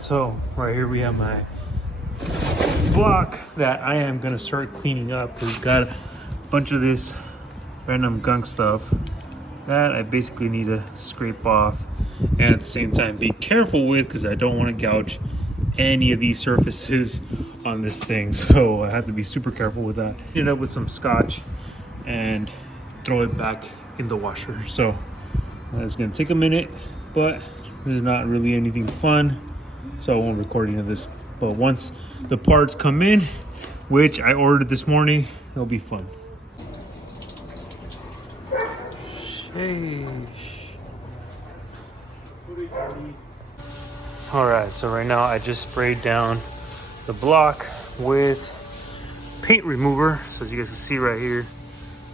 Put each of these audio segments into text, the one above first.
right, so right here we have my block that I am gonna start cleaning up. We've got a bunch of this random gunk stuff that I basically need to scrape off, and at the same time be careful with, because I don't want to gouge any of these surfaces on this thing. So I have to be super careful with that. End up with some scotch and throw it back in the washer. So it's gonna take a minute, but this is not really anything fun, so I won't record any of this. But once the parts come in, which I ordered this morning, it'll be fun. Sheesh. All right, so right now I just sprayed down the block with paint remover. So as you guys can see right here,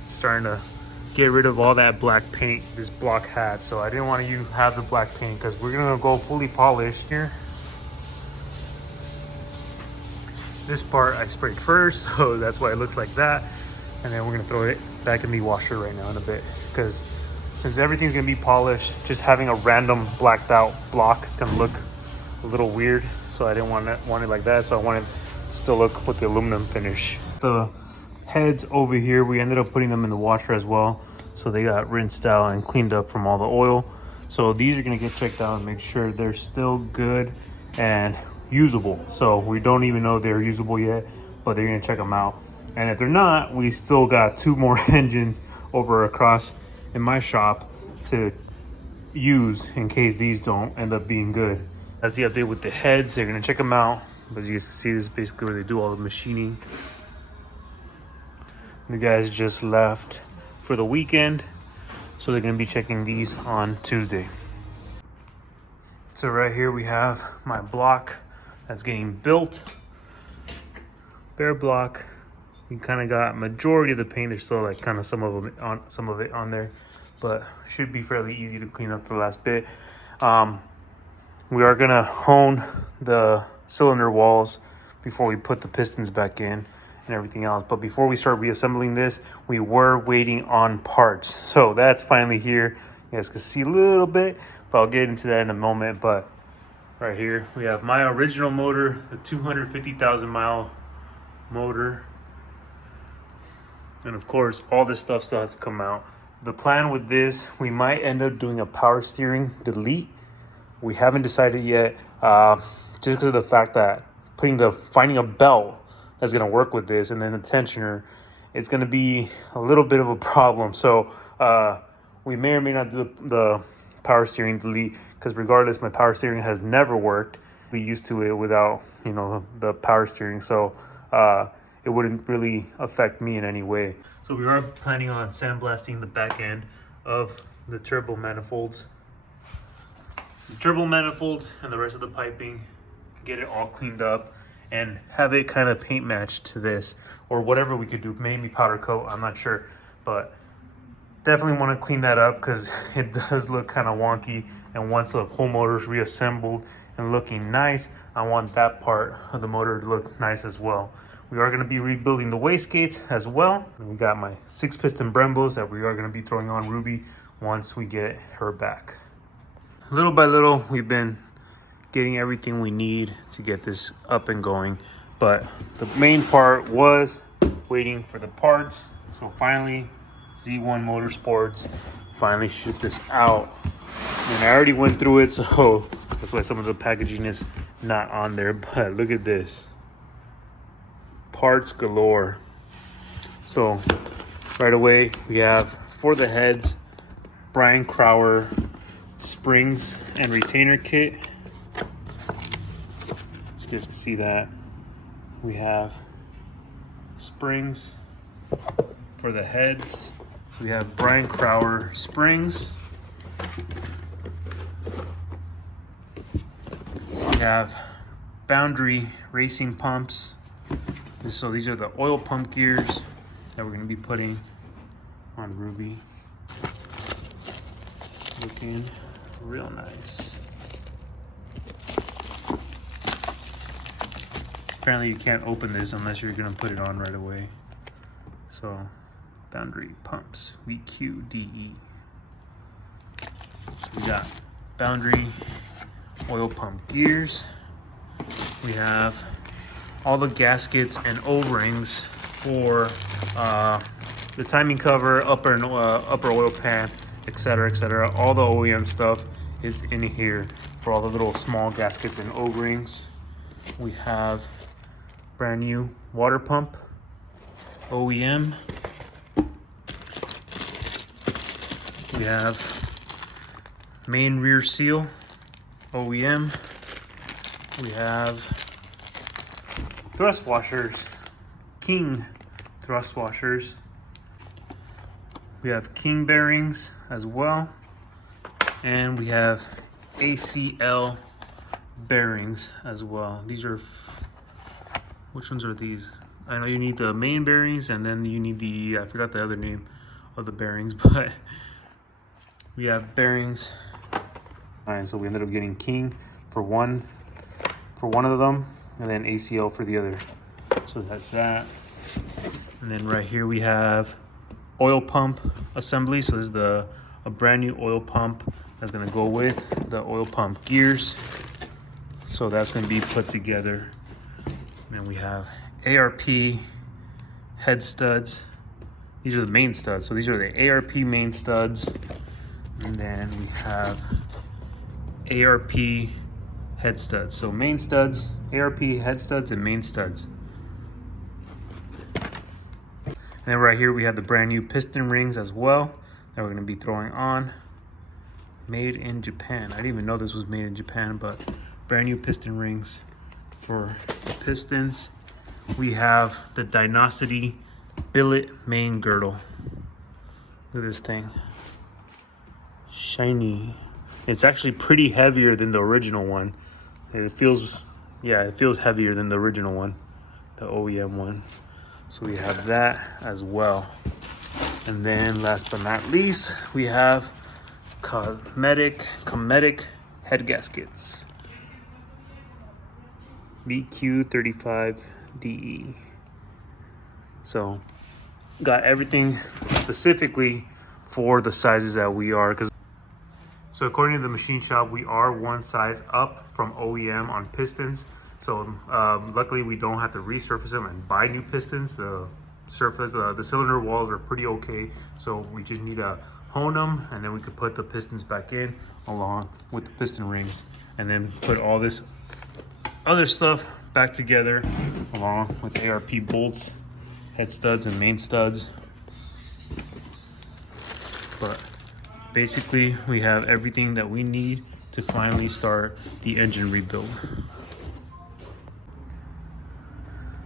it's starting to get rid of all that black paint this block had. So I didn't want to have the black paint because we're gonna go fully polished here. This part I sprayed first, so that's why it looks like that. And then we're gonna throw it back in the washer right now in a bit, because since everything's gonna be polished, just having a random blacked out block is gonna look a little weird. So I didn't want it like that. So I wanted to still look with the aluminum finish. The heads over here, we ended up putting them in the washer as well. So they got rinsed out and cleaned up from all the oil. So these are gonna get checked out and make sure they're still good and usable. So we don't even know they're usable yet, but they're gonna check them out. And if they're not, we still got 2 more engines over across in my shop to use in case these don't end up being good. That's the update with the heads. They're gonna check them out. But as you guys can see, this is basically where they do all the machining. The guys just left for the weekend, so they're gonna be checking these on Tuesday. So right here we have my block that's getting built. Bare block. We kind of got majority of the paint. There's still like kind of some of it on there, but should be fairly easy to clean up the last bit. We are gonna hone the cylinder walls before we put the pistons back in and everything else. But before we start reassembling this, we were waiting on parts. So that's finally here. You guys can see a little bit, but I'll get into that in a moment. But right here, we have my original motor, the 250,000 mile motor. And of course, all this stuff still has to come out. The plan with this, we might end up doing a power steering delete. We haven't decided yet, just because of the fact that finding a belt that's gonna work with this and then the tensioner, it's gonna be a little bit of a problem. So we may or may not do the power steering delete, because regardless, my power steering has never worked. We used to it without, the power steering. So it wouldn't really affect me in any way. So we are planning on sandblasting the back end of the turbo manifolds. The turbo manifolds and the rest of the piping, get it all cleaned up and have it kind of paint matched to this, or whatever we could do, maybe powder coat, I'm not sure. But definitely want to clean that up because it does look kind of wonky. And once the whole motor is reassembled and looking nice, I want that part of the motor to look nice as well. We are going to be rebuilding the wastegates as well. And we got my 6-piston Brembos that we are going to be throwing on Ruby once we get her back. Little by little, we've been getting everything we need to get this up and going. But the main part was waiting for the parts. So finally, Z1 Motorsports finally shipped this out. And I already went through it, so that's why some of the packaging is not on there. But look at this. Parts galore. So right away we have, for the heads, Brian Crower springs and retainer kit. You guys can see that. We have springs for the heads. We have Brian Crower springs. We have Boundary racing pumps. So these are the oil pump gears that we're going to be putting on Ruby. Looking real nice. Apparently you can't open this unless you're going to put it on right away. So Boundary pumps, VQ35. So we got Boundary oil pump gears. We have all the gaskets and O-rings for the timing cover, upper oil pan, etc., etc. All the OEM stuff is in here for all the little small gaskets and O-rings. We have brand new water pump, OEM. We have main rear seal, OEM. We have thrust washers, King thrust washers. We have King bearings as well. And we have ACL bearings as well. These are, which ones are these? I know you need the main bearings and then you need the, I forgot the other name of the bearings, but we have bearings. All right, so we ended up getting King for one of them, and then ACL for the other. So that's that. And then right here we have oil pump assembly. So this is a brand new oil pump that's gonna go with the oil pump gears. So that's gonna be put together. And then we have ARP head studs. These are the main studs. So these are the ARP main studs. And then we have ARP head studs. So main studs, ARP head studs, and main studs. And then right here we have the brand new piston rings as well that we're going to be throwing on. Made in Japan. I didn't even know this was made in Japan, but brand new piston rings for the pistons. We have the Dynasty billet main girdle. Look at this thing. Shiny. It's actually pretty heavier than the original one. It feels, yeah, it feels heavier than the original one, the OEM one. So we have that as well. And then last but not least, we have Cometic head gaskets. VQ35 DE. So got everything specifically for the sizes that we are, so according to the machine shop, we are one size up from OEM on pistons. So luckily we don't have to resurface them and buy new pistons. The cylinder walls are pretty okay. So we just need to hone them, and then we could put the pistons back in along with the piston rings, and then put all this other stuff back together along with ARP bolts, head studs, and main studs. But basically, we have everything that we need to finally start the engine rebuild.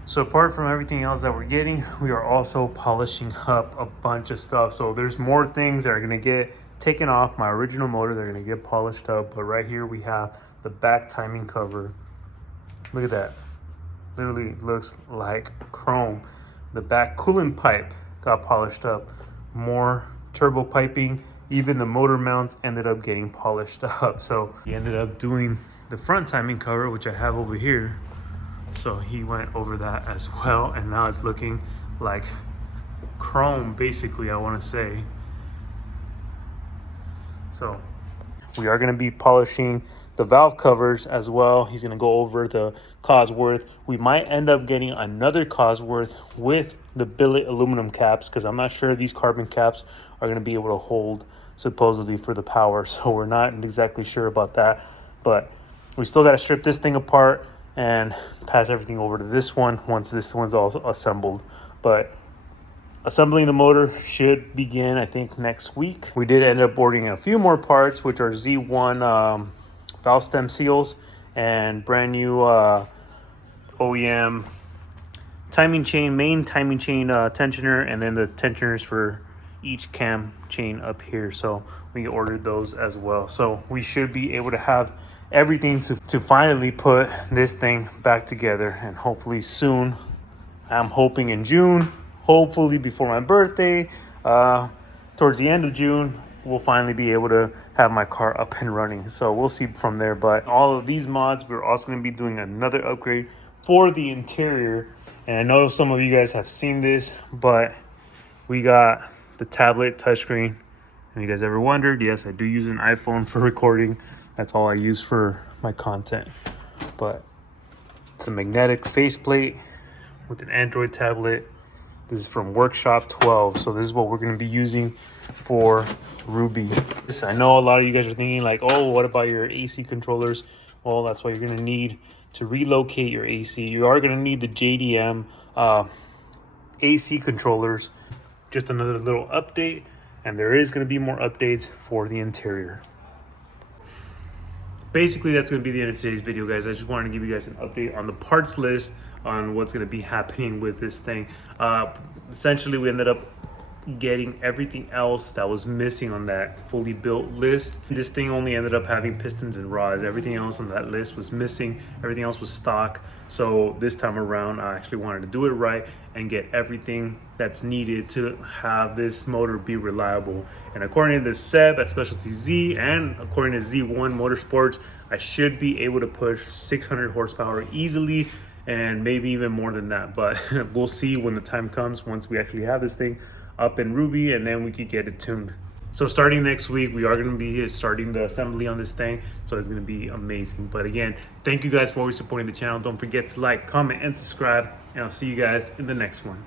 So apart from everything else that we're getting, we are also polishing up a bunch of stuff. So there's more things that are gonna get taken off my original motor. They're gonna get polished up. But right here we have the back timing cover. Look at that. Literally looks like chrome. The back coolant pipe got polished up. More turbo piping. Even the motor mounts ended up getting polished up. So he ended up doing the front timing cover, which I have over here. So he went over that as well, and now it's looking like chrome, basically, I want to say. So we are going to be polishing the valve covers as well. He's going to go over the Cosworth. We might end up getting another Cosworth with the billet aluminum caps, because I'm not sure these carbon caps are going to be able to hold supposedly for the power. So we're not exactly sure about that, but we still got to strip this thing apart and pass everything over to this one once this one's all assembled. But assembling the motor should begin, I think, next week. We did end up ordering a few more parts, which are Z1 valve stem seals and brand new OEM timing chain, main timing chain tensioner, and then the tensioners for each cam chain up here. So we ordered those as well. So we should be able to have everything to finally put this thing back together, and hopefully soon. I'm hoping in June, hopefully before my birthday, towards the end of June, we'll finally be able to have my car up and running. So we'll see from there. But all of these mods, we're also going to be doing another upgrade for the interior. And I know some of you guys have seen this, but we got the tablet touchscreen. Have you guys ever wondered? Yes, I do use an iPhone for recording. That's all I use for my content. But It's a magnetic faceplate with an Android tablet. This is from Workshop 12. So this is what we're going to be using for Ruby. I know a lot of you guys are thinking like, oh, what about your AC controllers? Well, that's what you're going to need to relocate your AC. You are going to need the JDM AC controllers. Just another little update, and there is going to be more updates for the interior. Basically, that's going to be the end of today's video, guys. I just wanted to give you guys an update on the parts list, on what's going to be happening with this thing. Essentially, we ended up getting everything else that was missing on that fully built list. This thing only ended up having pistons and rods. Everything else on that list was missing. Everything else was stock. So this time around, I actually wanted to do it right and get everything that's needed to have this motor be reliable. And according to Seb at Specialty Z and according to Z1 Motorsports, I should be able to push 600 horsepower easily, and maybe even more than that. But we'll see when the time comes, once we actually have this thing up in Ruby, and then we could get it tuned. So starting next week, we are going to be starting the assembly on this thing. So it's going to be amazing. But again, thank you guys for always supporting the channel. Don't forget to like, comment, and subscribe. And I'll see you guys in the next one.